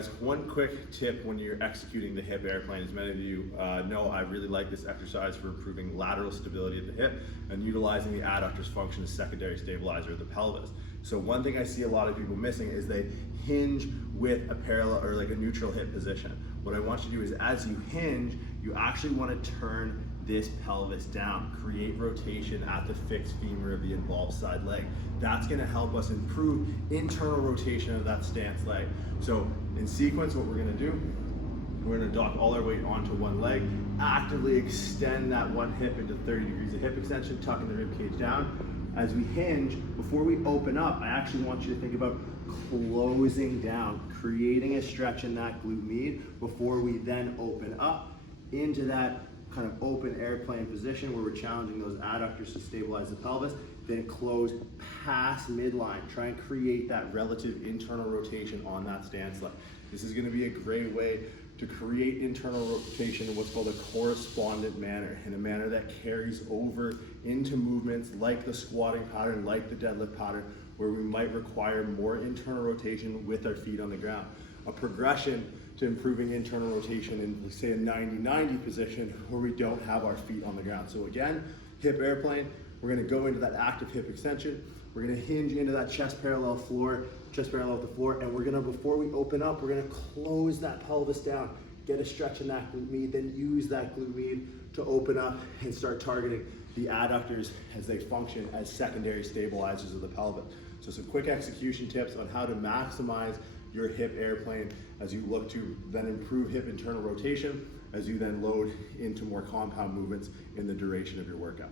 guys, one quick tip when you're executing the hip airplane. As many of you know, I really like this exercise for improving lateral stability of the hip and utilizing the adductors function as secondary stabilizer of the pelvis. So one thing I see a lot of people missing is they hinge with a parallel or like a neutral hip position. What I want you to do is as you hinge, you actually want to turn this pelvis down, create rotation at the fixed femur of the involved side leg. That's going to help us improve internal rotation of that stance leg. So in sequence, what we're going to do, we're going to dock all our weight onto one leg, actively extend that one hip into 30 degrees of hip extension, tucking the rib cage down. As we hinge, before we open up, I actually want you to think about closing down, creating a stretch in that glute med before we then open up into that kind of open airplane position where we're challenging those adductors to stabilize the pelvis, then close past midline. Try and create that relative internal rotation on that stance leg. This is gonna be a great way to create internal rotation in what's called a correspondent manner, in a manner that carries over into movements like the squatting pattern, like the deadlift pattern, where we might require more internal rotation with our feet on the ground. A progression to improving internal rotation in, say, a 90-90 position where we don't have our feet on the ground. So again, hip airplane, we're gonna go into that active hip extension. We're gonna hinge into that chest parallel with the floor, and we're gonna, before we open up, we're gonna close that pelvis down, get a stretch in that glute med, then use that glute med to open up and start targeting the adductors as they function as secondary stabilizers of the pelvis. So some quick execution tips on how to maximize your hip airplane as you look to then improve hip internal rotation, as you then load into more compound movements in the duration of your workout.